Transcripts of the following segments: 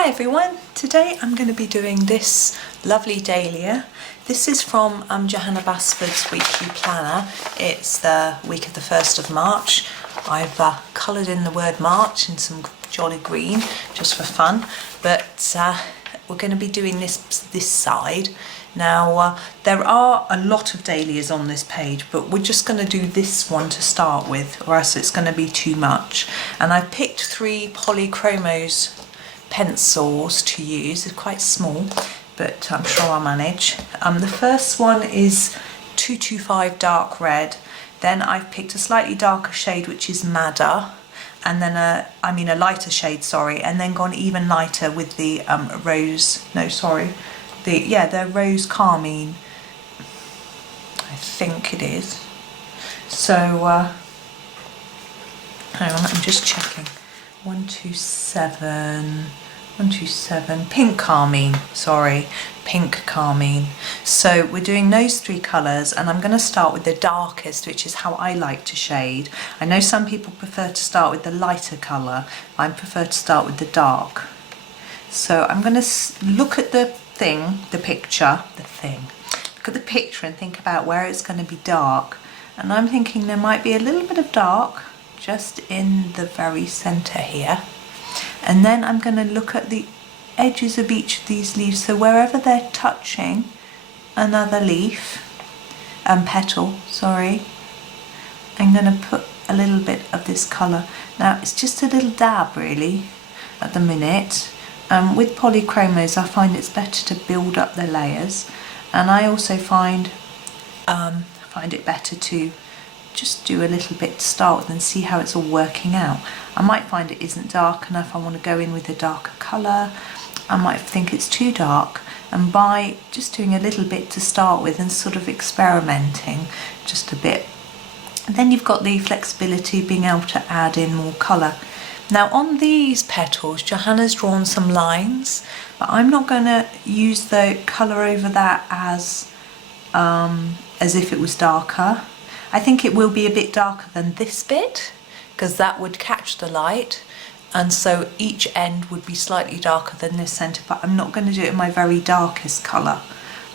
Hi everyone, today I'm going to be doing this lovely dahlia. This is from Johanna Basford's weekly planner. It's the week of the 1st of March. I've coloured in the word March in some jolly green just for fun, but we're going to be doing this side. Now there are a lot of dahlias on this page, but we're just going to do this one to start with, or else it's going to be too much. And I've picked 3 Polychromos pencils to use. They're quite small, but I'm sure I'll manage. The first one is 225 dark red. Then I've picked a slightly darker shade, which is madder, and then a lighter shade, sorry, and then gone even lighter with the the rose carmine, I think it is. So hang on, I'm just checking. 127 pink carmine, sorry, pink carmine. So we're doing those 3 colours, and I'm going to start with the darkest, which is how I like to shade. I know some people prefer to start with the lighter colour. I prefer to start with the dark. So I'm going to look at the picture and think about where it's going to be dark, and I'm thinking there might be a little bit of dark just in the very centre here, and then I'm going to look at the edges of each of these leaves, so wherever they're touching another leaf petal, sorry, I'm going to put a little bit of this colour. Now it's just a little dab really at the minute. With Polychromos I find it's better to build up the layers, and I also find it better to just do a little bit to start with and see how it's all working out. I might find it isn't dark enough, I want to go in with a darker colour. I might think it's too dark, and by just doing a little bit to start with and sort of experimenting just a bit, then you've got the flexibility of being able to add in more colour. Now on these petals, Johanna's drawn some lines, but I'm not going to use the colour over that as if it was darker. I think it will be a bit darker than this bit, because that would catch the light, and so each end would be slightly darker than this centre, but I'm not going to do it in my very darkest colour.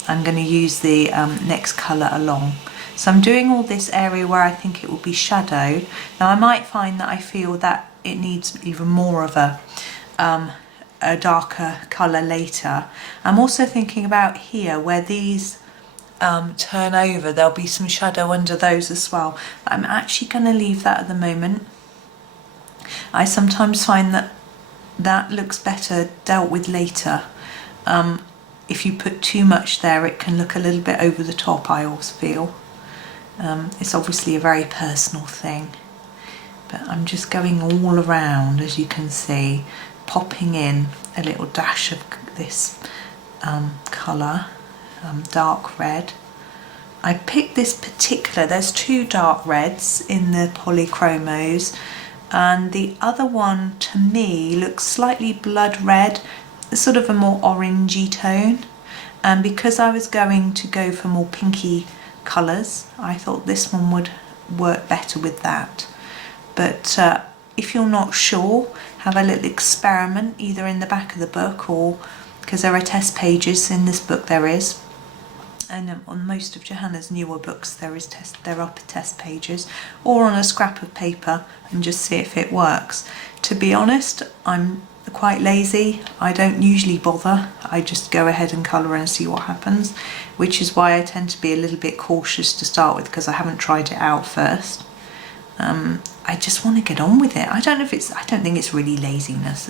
I'm going to use the next colour along. So I'm doing all this area where I think it will be shadowed. Now I might find that I feel that it needs even more of a darker colour later. I'm also thinking about here where these turn over, there'll be some shadow under those as well. But I'm actually going to leave that at the moment. I sometimes find that that looks better dealt with later. If you put too much there, it can look a little bit over the top, I always feel. It's obviously a very personal thing, but I'm just going all around, as you can see, popping in a little dash of this colour, dark red. I picked this particular, there's 2 dark reds in the Polychromos, and the other one to me looks slightly blood red, sort of a more orangey tone, and because I was going to go for more pinky colours, I thought this one would work better with that. But if you're not sure, have a little experiment either in the back of the book, or because there are test pages in this book, there is, and on most of Johanna's newer books there are test pages, or on a scrap of paper, and just see if it works. To be honest, I'm quite lazy. I don't usually bother. I just go ahead and colour and see what happens, which is why I tend to be a little bit cautious to start with, because I haven't tried it out first. I just want to get on with it. I don't think it's really laziness.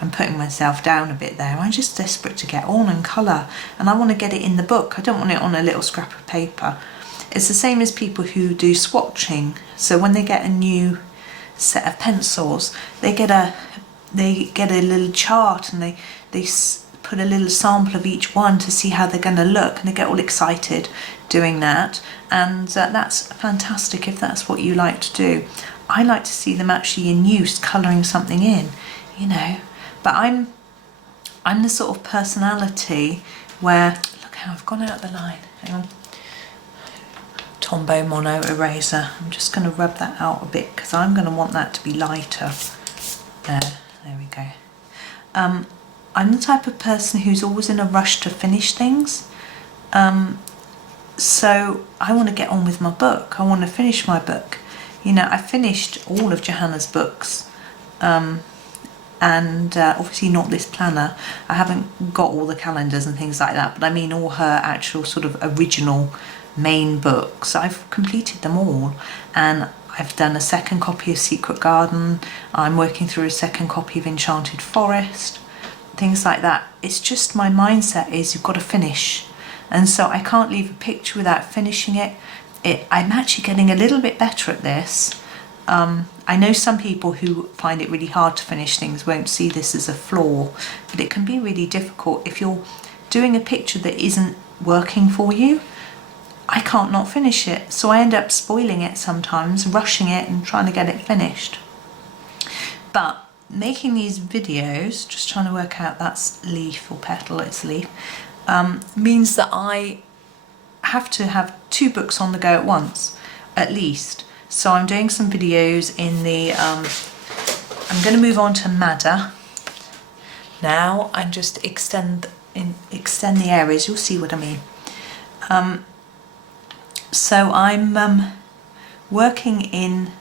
I'm putting myself down a bit there. I'm just desperate to get on and colour, and I want to get it in the book. I don't want it on a little scrap of paper. It's the same as people who do swatching. So when they get a new set of pencils, they get a little chart, and they put a little sample of each one to see how they're going to look, and they get all excited doing that, and that's fantastic if that's what you like to do. I like to see them actually in use, colouring something in, you know. But I'm the sort of personality where, look how I've gone out the line, hang on, Tombow mono eraser. I'm just going to rub that out a bit because I'm going to want that to be lighter. There we go. I'm the type of person who's always in a rush to finish things. So I want to get on with my book. I want to finish my book. You know, I finished all of Johanna's books, and obviously not this planner. I haven't got all the calendars and things like that, but I mean all her actual sort of original main books. I've completed them all, and I've done a second copy of Secret Garden. I'm working through a second copy of Enchanted Forest, things like that. It's just my mindset is you've got to finish. And so I can't leave a picture without finishing it. I'm actually getting a little bit better at this. I know some people who find it really hard to finish things won't see this as a flaw, but it can be really difficult if you're doing a picture that isn't working for you. I can't not finish it, so I end up spoiling it sometimes, rushing it and trying to get it finished. But making these videos, just trying to work out that's leaf or petal, it's leaf, means that I have to have 2 books on the go at once, at least. So I'm doing some videos in the, I'm going to move on to Madder now and just extend the areas, you'll see what I mean. So I'm working in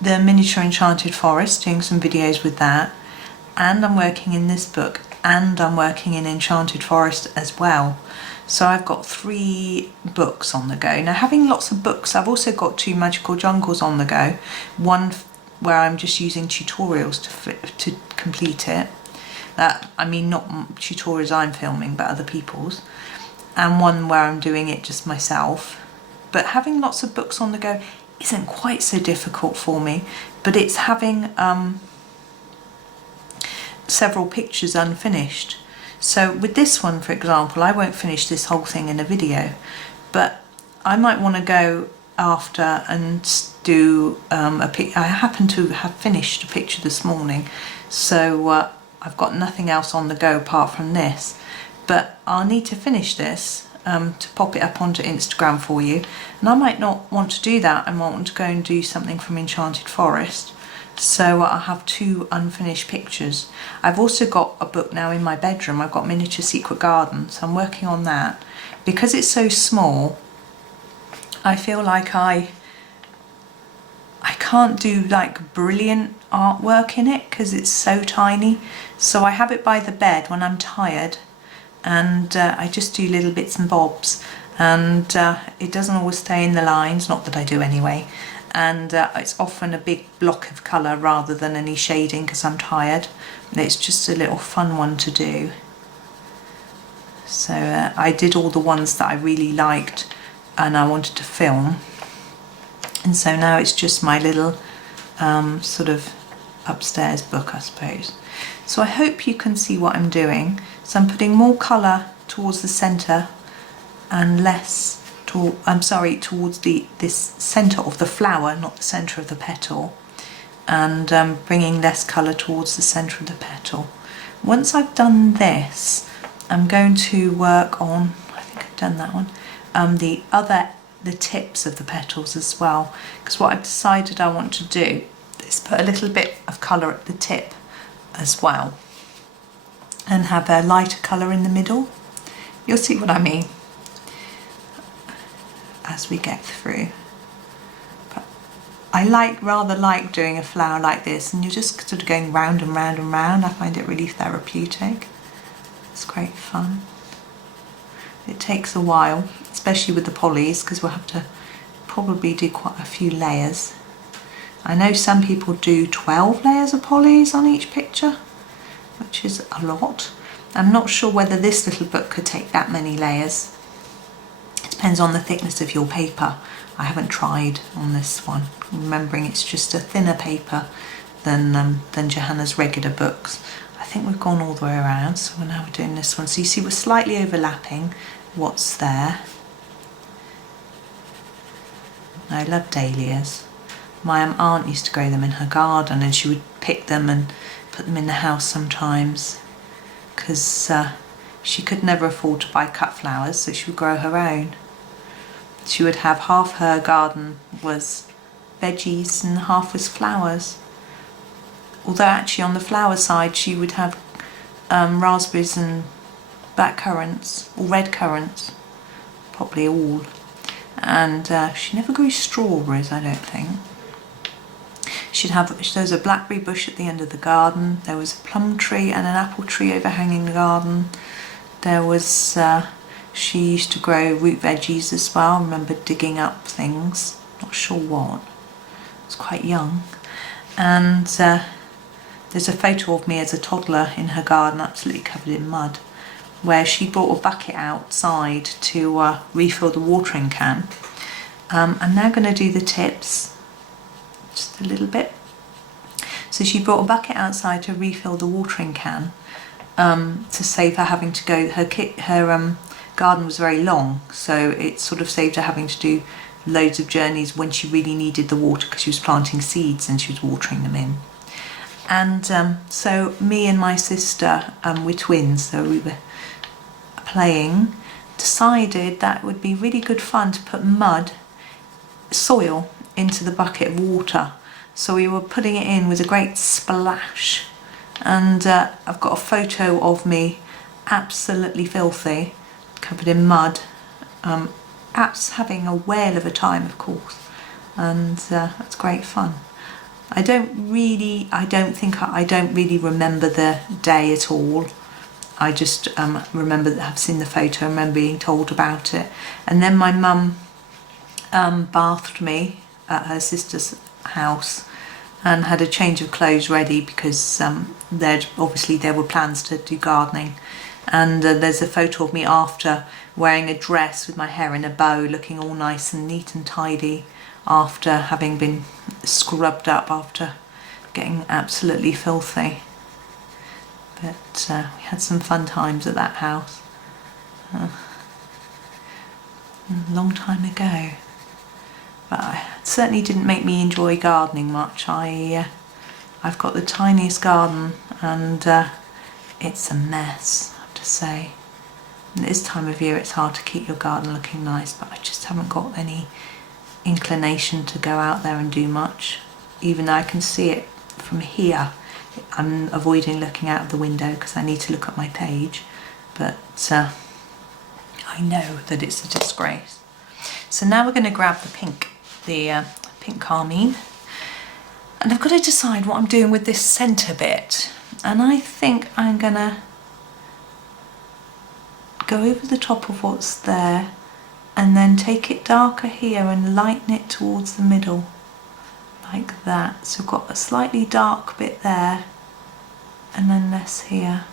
the Miniature Enchanted Forest, doing some videos with that, and I'm working in this book, and I'm working in Enchanted Forest as well. So I've got 3 books on the go. Now, having lots of books, I've also got 2 Magical Jungles on the go. One where I'm just using tutorials to complete it. I mean, not tutorials I'm filming, but other people's. And one where I'm doing it just myself. But having lots of books on the go isn't quite so difficult for me, but it's having several pictures unfinished. So with this one, for example, I won't finish this whole thing in a video, but I might want to go after and do I happen to have finished a picture this morning, so I've got nothing else on the go apart from this, but I'll need to finish this to pop it up onto Instagram for you, and I might not want to do that. I might want to go and do something from Enchanted Forest. So I'll have 2 unfinished pictures. I've also got a book now in my bedroom. I've got Miniature Secret Garden, so I'm working on that. Because it's so small, I feel like I can't do like brilliant artwork in it because it's so tiny. So I have it by the bed when I'm tired, and I just do little bits and bobs, and it doesn't always stay in the lines, not that I do anyway. And it's often a big block of colour rather than any shading because I'm tired. And it's just a little fun one to do. So I did all the ones that I really liked and I wanted to film. And so now it's just my little sort of upstairs book, I suppose. So I hope you can see what I'm doing. So I'm putting more colour towards the centre and less towards this centre of the flower, not the centre of the petal, and bringing less colour towards the centre of the petal. Once I've done this, I'm going to work on, I think I've done that one, the tips of the petals as well, because what I've decided I want to do is put a little bit of colour at the tip as well, and have a lighter colour in the middle. You'll see what I mean as we get through. But I rather like doing a flower like this, and you're just sort of going round and round and round. I find it really therapeutic. It's great fun. It takes a while, especially with the polys, because we'll have to probably do quite a few layers. I know some people do 12 layers of polys on each picture, which is a lot. I'm not sure whether this little book could take that many layers. It depends on the thickness of your paper. I haven't tried on this one, remembering it's just a thinner paper than Johanna's regular books. I think we've gone all the way around, so now we're doing this one. So you see we're slightly overlapping what's there. I love dahlias. My aunt used to grow them in her garden, and she would pick them and put them in the house sometimes, because she could never afford to buy cut flowers, so she would grow her own. She would have half her garden was veggies and half was flowers. Although actually on the flower side she would have raspberries and black currants, or red currants, probably all. And she never grew strawberries, I don't think. There's a blackberry bush at the end of the garden. There was a plum tree and an apple tree overhanging the garden. There was, she used to grow root veggies as well. I remember digging up things, not sure what. I was quite young. And there's a photo of me as a toddler in her garden, absolutely covered in mud, where she brought a bucket outside to refill the watering can. I'm now going to do the tips. Just a little bit. So she brought a bucket outside to refill the watering can to save her having to go. Her garden was very long, so it sort of saved her having to do loads of journeys when she really needed the water, because she was planting seeds and she was watering them in. And so me and my sister, we're twins, so we were playing, decided that it would be really good fun to put soil into the bucket of water. So we were putting it in with a great splash, and I've got a photo of me absolutely filthy, covered in mud, having a whale of a time, of course, and that's great fun. I don't really remember the day at all. I just remember that I've seen the photo, I remember being told about it. And then my mum bathed me at her sister's house and had a change of clothes ready, because there were plans to do gardening. And there's a photo of me after, wearing a dress with my hair in a bow, looking all nice and neat and tidy after having been scrubbed up after getting absolutely filthy. But we had some fun times at that house. A long time ago. But it certainly didn't make me enjoy gardening much. I've got the tiniest garden, and it's a mess, I have to say. And this time of year it's hard to keep your garden looking nice, but I just haven't got any inclination to go out there and do much. Even though I can see it from here, I'm avoiding looking out of the window because I need to look at my page, but I know that it's a disgrace. So now we're going to grab the pink Carmine, and I've got to decide what I'm doing with this centre bit, and I think I'm going to go over the top of what's there and then take it darker here and lighten it towards the middle, like that. So I've got a slightly dark bit there and then less here.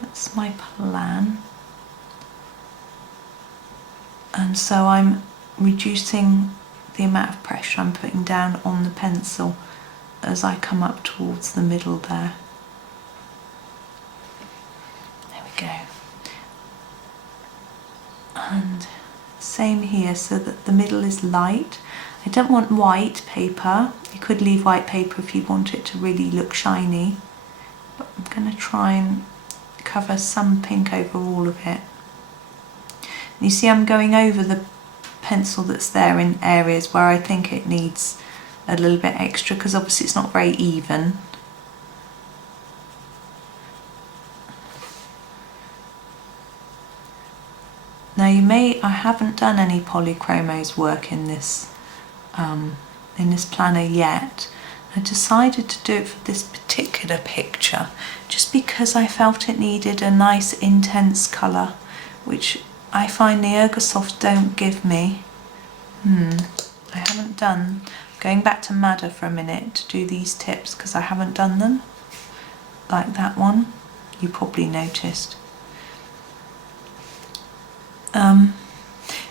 That's my plan. And so I'm reducing the amount of pressure I'm putting down on the pencil as I come up towards the middle there. There we go. And same here, so that the middle is light. I don't want white paper. You could leave white paper if you want it to really look shiny, but I'm going to try and cover some pink over all of it. You see, I'm going over the pencil that's there in areas where I think it needs a little bit extra, because obviously it's not very even. Now I haven't done any Polychromos work in this planner yet. I decided to do it for this particular picture just because I felt it needed a nice intense colour, which I find the Ergosoft don't give me. I haven't done, going back to Madder for a minute to do these tips because I haven't done them, like that one, you probably noticed.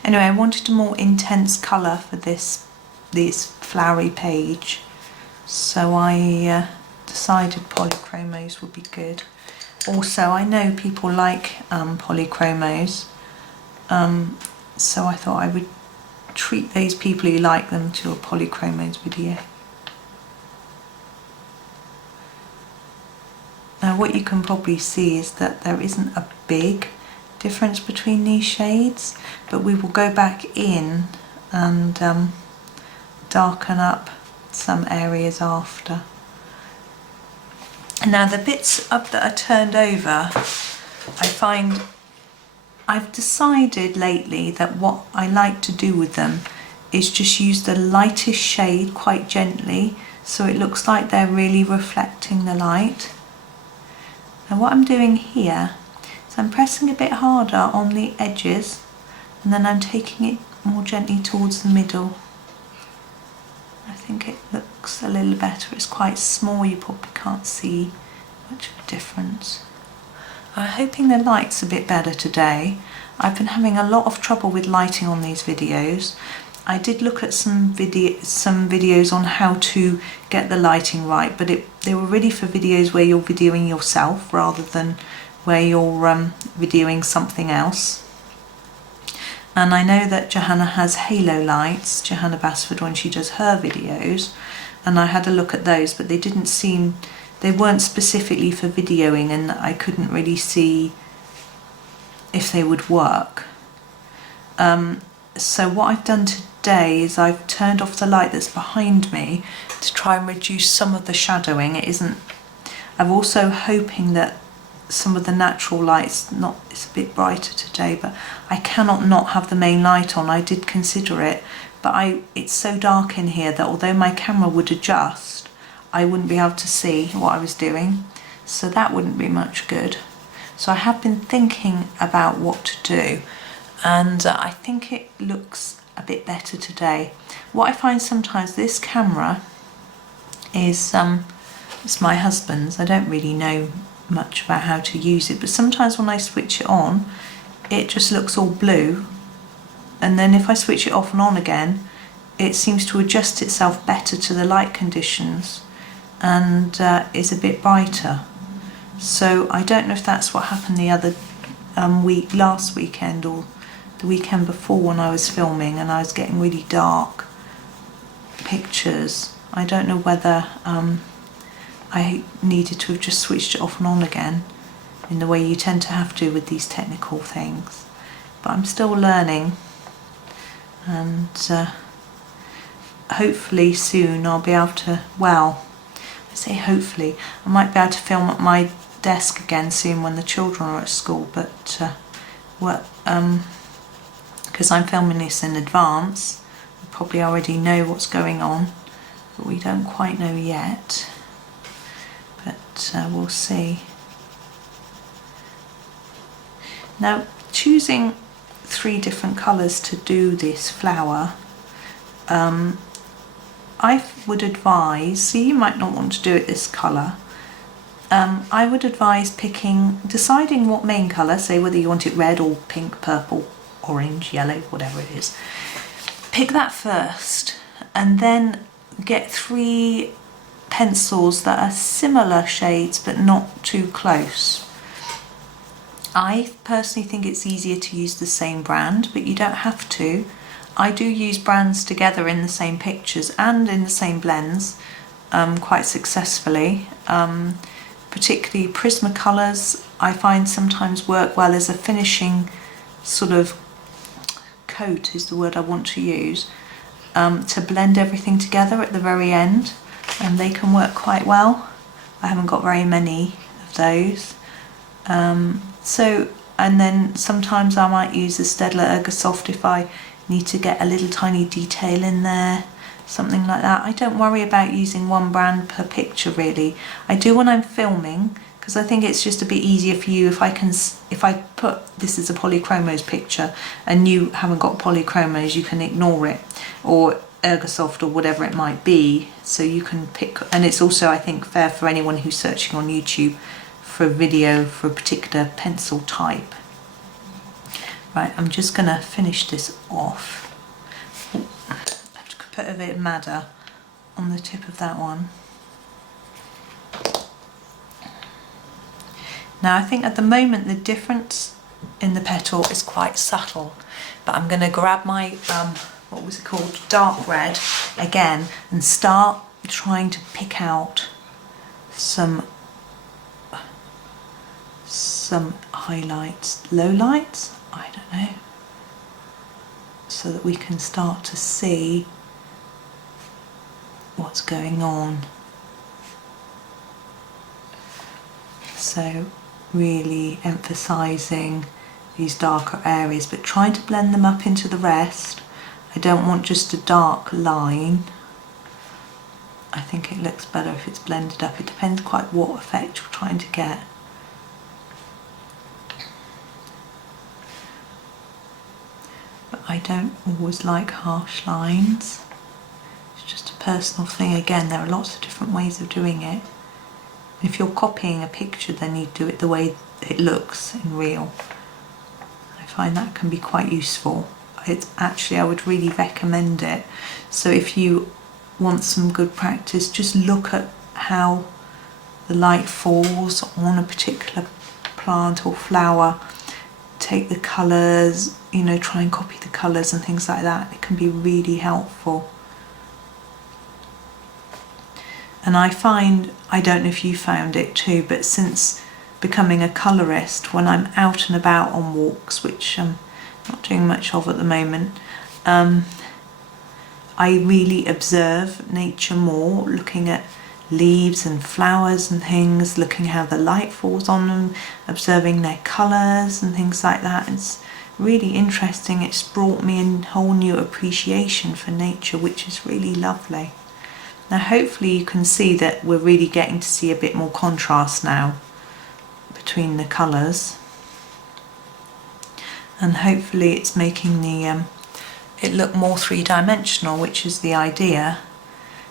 Anyway, I wanted a more intense colour for this flowery page, so I decided Polychromos would be good. Also, I know people like Polychromos, so I thought I would treat those people who like them to a Polychromos video. Now what you can probably see is that there isn't a big difference between these shades, but we will go back in and darken up some areas after. Now the bits up that are turned over, I find I've decided lately that what I like to do with them is just use the lightest shade quite gently, so it looks like they're really reflecting the light. And what I'm doing here is I'm pressing a bit harder on the edges, and then I'm taking it more gently towards the middle. I think it looks a little better. It's quite small, you probably can't see much of a difference. I'm hoping the light's a bit better today. I've been having a lot of trouble with lighting on these videos. I did look at some videos on how to get the lighting right, but they were really for videos where you're videoing yourself rather than where you're videoing something else. And I know that Johanna has halo lights, Johanna Basford, when she does her videos, and I had a look at those, but they weren't specifically for videoing, and I couldn't really see if they would work. So what I've done today is I've turned off the light that's behind me to try and reduce some of the shadowing. I'm also hoping that some of the natural lights, it's a bit brighter today, but I cannot not have the main light on. I did consider it, but it's so dark in here that although my camera would adjust, I wouldn't be able to see what I was doing, so that wouldn't be much good. So I have been thinking about what to do, and I think it looks a bit better today. What I find sometimes, this camera is it's my husband's. I don't really know much about how to use it, but sometimes when I switch it on, it just looks all blue, and then if I switch it off and on again, it seems to adjust itself better to the light conditions and is a bit brighter. So I don't know if that's what happened the other last weekend or the weekend before when I was filming and I was getting really dark pictures. I don't know whether I needed to have just switched it off and on again in the way you tend to have to with these technical things. But I'm still learning, and hopefully soon I'll be able to, well, I say hopefully, I might be able to film at my desk again soon when the children are at school, but because I'm filming this in advance, I probably already know what's going on, but we don't quite know yet. But we'll see. Now, choosing 3 different colours to do this flower, I would advise, so you might not want to do it this colour, I would advise deciding what main colour, say whether you want it red or pink, purple, orange, yellow, whatever it is. Pick that first, and then get 3 pencils that are similar shades but not too close. I personally think it's easier to use the same brand, but you don't have to. I do use brands together in the same pictures and in the same blends quite successfully. Particularly Prismacolors I find sometimes work well as a finishing sort of coat is the word I want to use, to blend everything together at the very end, and they can work quite well. I haven't got very many of those. And then sometimes I might use the Staedtler Ergosoft if I need to get a little tiny detail in there, something like that. I don't worry about using one brand per picture really. I do when I'm filming, because I think it's just a bit easier for you if I put this is a Polychromos picture and you haven't got Polychromos, you can ignore it, or Ergosoft or whatever it might be, so you can pick. And it's also, I think, fair for anyone who's searching on YouTube for a video for a particular pencil type. Right, I'm just going to finish this off. Ooh, I have to put a bit of madder on the tip of that one. Now I think at the moment the difference in the petal is quite subtle, but I'm going to grab my what was it called, dark red again, and start trying to pick out some highlights, lowlights, I don't know, so that we can start to see what's going on. So really emphasising these darker areas, but trying to blend them up into the rest. I don't want just a dark line. I think it looks better if it's blended up. It depends quite what effect you're trying to get. But I don't always like harsh lines. It's just a personal thing. Again, there are lots of different ways of doing it. If you're copying a picture, then you do it the way it looks in real. I find that can be quite useful. It's actually, I would really recommend it. So if you want some good practice, just look at how the light falls on a particular plant or flower. Take the colours, you know, try and copy the colours and things like that. It can be really helpful. And I find, I don't know if you found it too, but since becoming a colourist, when I'm out and about on walks, which I'm not doing much of at the moment, I really observe nature more, looking at leaves and flowers and things, looking how the light falls on them, observing their colours and things like that. It's really interesting. It's brought me a whole new appreciation for nature, which is really lovely. Now hopefully you can see that we're really getting to see a bit more contrast now between the colours, and hopefully it's making the it look more three-dimensional, which is the idea.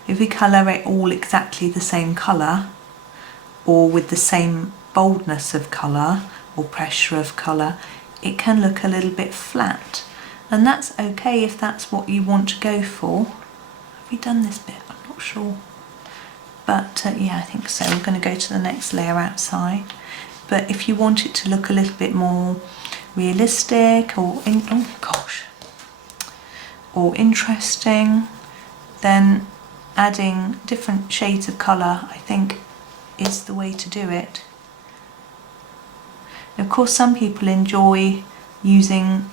If we colour it all exactly the same colour, or with the same boldness of colour or pressure of colour, it can look a little bit flat, and that's okay if that's what you want to go for. Have we done this bit? I'm not sure, but yeah, I think so. We're going to go to the next layer outside. But if you want it to look a little bit more realistic or or interesting, then adding different shades of colour, I think, is the way to do it. Of course, some people enjoy using,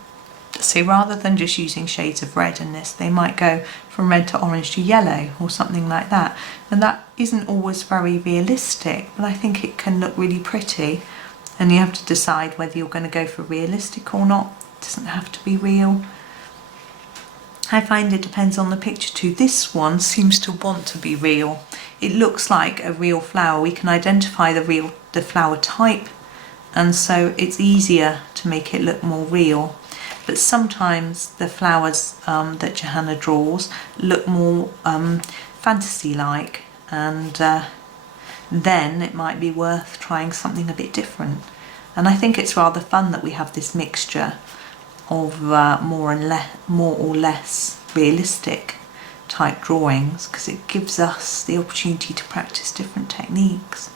say, rather than just using shades of red in this, they might go from red to orange to yellow or something like that. And that isn't always very realistic, but I think it can look really pretty. And you have to decide whether you're going to go for realistic or not. It doesn't have to be real. I find it depends on the picture too. This one seems to want to be real. It looks like a real flower. We can identify the flower type, and so it's easier to make it look more real. But sometimes the flowers that Johanna draws look more fantasy-like, and then it might be worth trying something a bit different. And I think it's rather fun that we have this mixture of more or less realistic type drawings, because it gives us the opportunity to practice different techniques.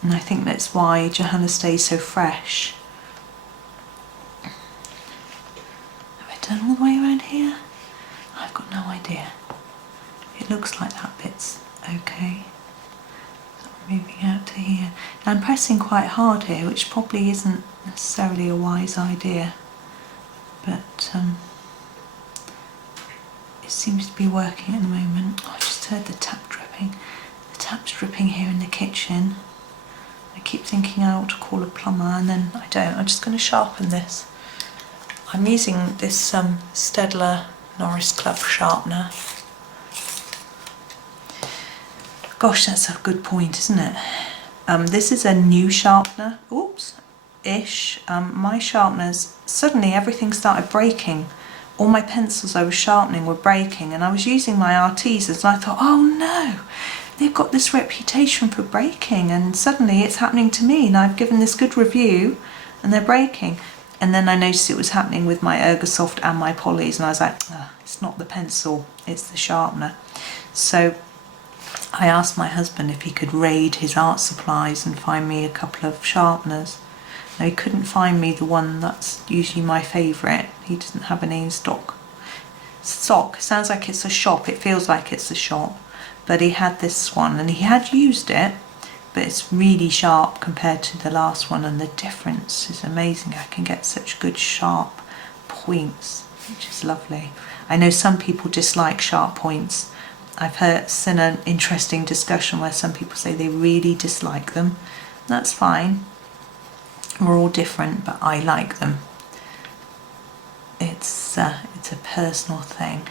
And I think that's why Johanna stays so fresh. Have I done all the way around here? I've got no idea. It looks like that bit's okay. So I'm moving out to here. Now I'm pressing quite hard here, which probably isn't necessarily a wise idea, but it seems to be working at the moment. Oh, I just heard the tap dripping. The tap's dripping here in the kitchen. I keep thinking I ought to call a plumber, and then I don't. I'm just going to sharpen this. I'm using this Staedtler Noris Club sharpener. Gosh, that's a good point, isn't it? This is a new sharpener. Oops. My sharpeners, suddenly everything started breaking. All my pencils I was sharpening were breaking, and I was using my artisans, and I thought, oh no, they've got this reputation for breaking, and suddenly it's happening to me, and I've given this good review and they're breaking. And then I noticed it was happening with my Ergosoft and my polys, and I was like, oh, it's not the pencil, it's the sharpener. So I asked my husband if he could raid his art supplies and find me a couple of sharpeners. Now, he couldn't find me the one that's usually my favourite. He doesn't have any in stock. Stock sounds like it's a shop. It feels like it's a shop. But he had this one, and he had used it, but it's really sharp compared to the last one, and the difference is amazing. I can get such good sharp points, which is lovely. I know some people dislike sharp points, seen an interesting discussion where some people say they really dislike them. That's fine. We're all different, but I like them. It's a personal thing.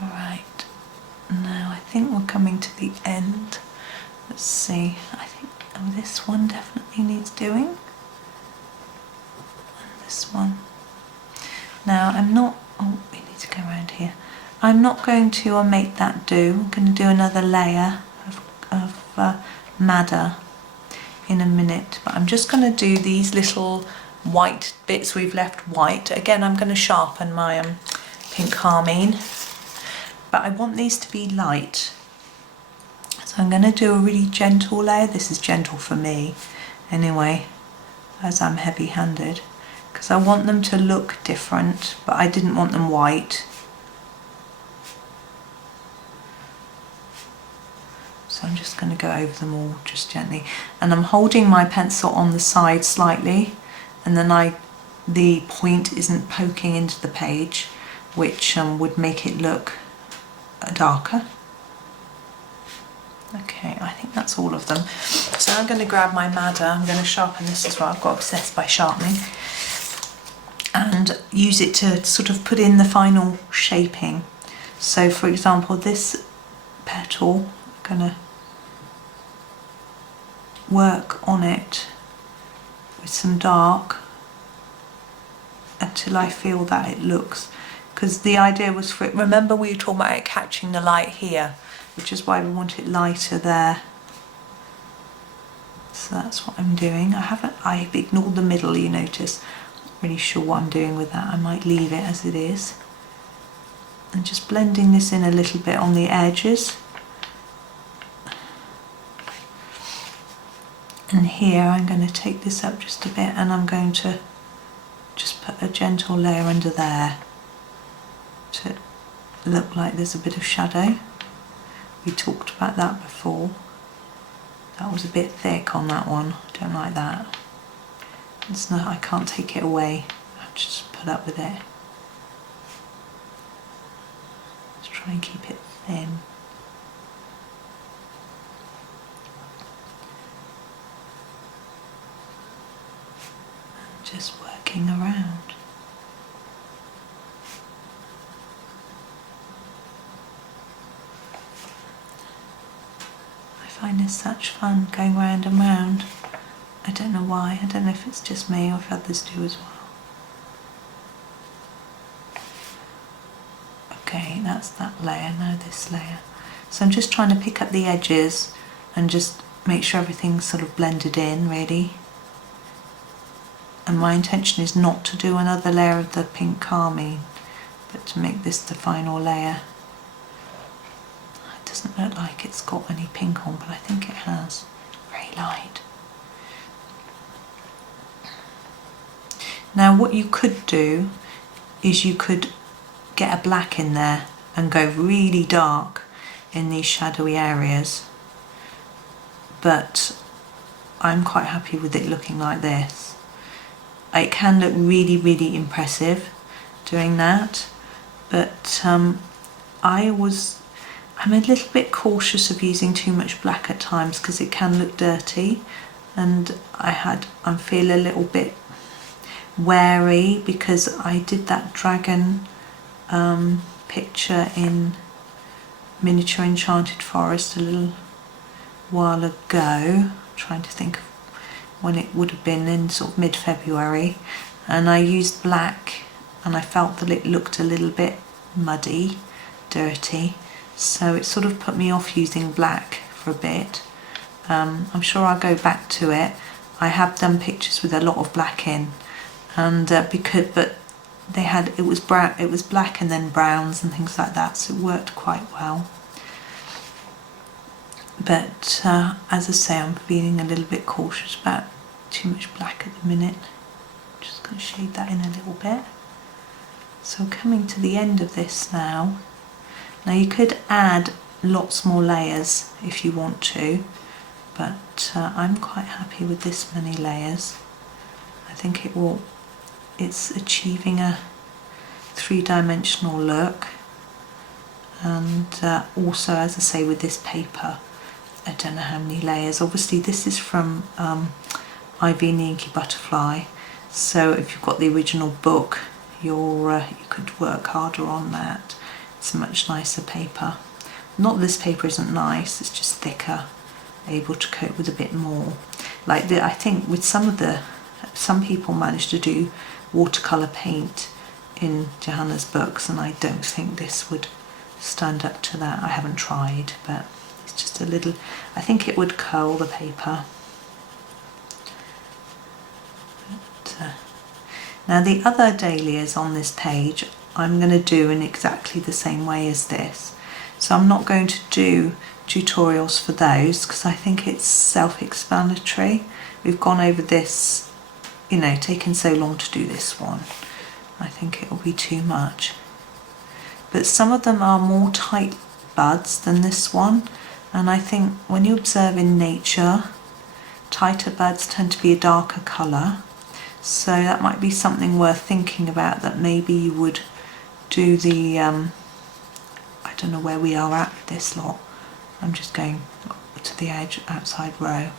All right. Now I think we're coming to the end. Let's see. I think this one definitely needs doing. And this one. Now I'm not. Oh, we need to go around here. I'm not going to make that do. I'm going to do another layer of madder in a minute, but I'm just going to do these little white bits we've left white. Again, I'm going to sharpen my pink carmine, but I want these to be light, so I'm going to do a really gentle layer. This is gentle for me anyway, as I'm heavy-handed, because I want them to look different, but I didn't want them white. So I'm just going to go over them all just gently, and I'm holding my pencil on the side slightly, and then the point isn't poking into the page, which would make it look darker. Okay, I think that's all of them. So I'm going to grab my madder. I'm going to sharpen this as well. I've got obsessed by sharpening, and use it to sort of put in the final shaping. So for example, this petal, I'm going to work on it with some dark until I feel that it looks, because the idea was for it, remember we were talking about it catching the light here, which is why we want it lighter there. So that's what I'm doing. I've ignored the middle, you notice. I'm not really sure what I'm doing with that. I might leave it as it is. And just blending this in a little bit on the edges. And here I'm going to take this up just a bit, and I'm going to just put a gentle layer under there to look like there's a bit of shadow. We talked about that before. That was a bit thick on that one. I don't like that. It's not, I can't take it away. I have to just put up with it. Let's try and keep it thin. Just working around. I find this such fun going round and round. I don't know why. I don't know if it's just me or if others do as well. Okay, that's that layer. Now this layer. So I'm just trying to pick up the edges and just make sure everything's sort of blended in, really. And my intention is not to do another layer of the pink carmine, but to make this the final layer. It doesn't look like it's got any pink on, but I think it has. Very light. Now what you could do is you could get a black in there and go really dark in these shadowy areas, but I'm quite happy with it looking like this. It can look really, really impressive doing that, but I'm a little bit cautious of using too much black at times because it can look dirty, and I feel a little bit wary because I did that dragon picture in Miniature Enchanted Forest a little while ago. I'm trying to think of when it would have been, in sort of mid-February, and I used black and I felt that it looked a little bit muddy, dirty, so it sort of put me off using black for a bit. I'm sure I'll go back to it. I have done pictures with a lot of black in, and but it was black and then browns and things like that, so it worked quite well. But as I say, I'm feeling a little bit cautious about too much black at the minute. Just going to shade that in a little bit. So coming to the end of this now. Now you could add lots more layers if you want to, but I'm quite happy with this many layers. I think it's achieving a three-dimensional look. And also, as I say, with this paper, I don't know how many layers. Obviously this is from Ivy and the Inky Butterfly, so if you've got the original book, you could work harder on that. It's a much nicer paper. Not that this paper isn't nice, it's just thicker, able to coat with a bit more. Like I think with some people manage to do watercolour paint in Johanna's books, and I don't think this would stand up to that. I haven't tried, but it's just a little, I think it would curl the paper. But, now the other dahlias on this page I'm going to do in exactly the same way as this, so I'm not going to do tutorials for those because I think it's self-explanatory. We've gone over this, you know, taken so long to do this one. I think it will be too much. But some of them are more tight buds than this one, and I think when you observe in nature, tighter buds tend to be a darker colour, so that might be something worth thinking about, that maybe you would do the, I don't know where we are at this lot, I'm just going to the edge, outside row.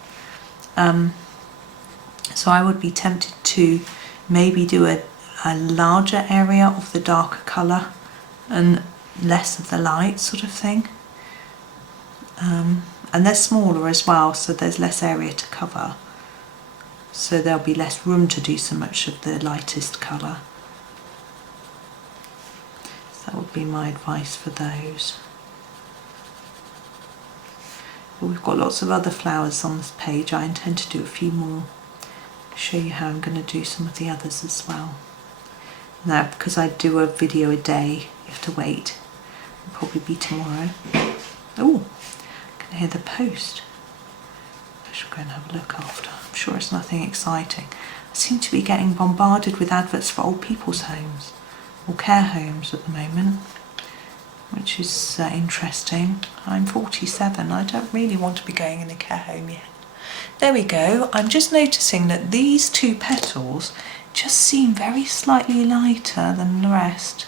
So I would be tempted to maybe do a larger area of the darker colour and less of the light sort of thing. And they're smaller as well, so there's less area to cover. So there'll be less room to do so much of the lightest colour. So that would be my advice for those. But we've got lots of other flowers on this page. I intend to do a few more. Show you how I'm going to do some of the others as well. Now, because I do a video a day, you have to wait. It'll probably be tomorrow. Oh, I can hear the post. I should go and have a look after. I'm sure it's nothing exciting. I seem to be getting bombarded with adverts for old people's homes or care homes at the moment, which is interesting. I'm 47. I don't really want to be going in a care home yet. There we go. I'm just noticing that these two petals just seem very slightly lighter than the rest.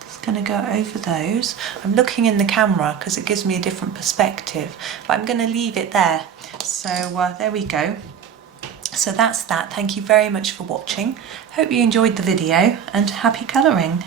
Just going to go over those. I'm looking in the camera because it gives me a different perspective, but I'm going to leave it there. So there we go. So that's that. Thank you very much for watching. Hope you enjoyed the video, and happy colouring.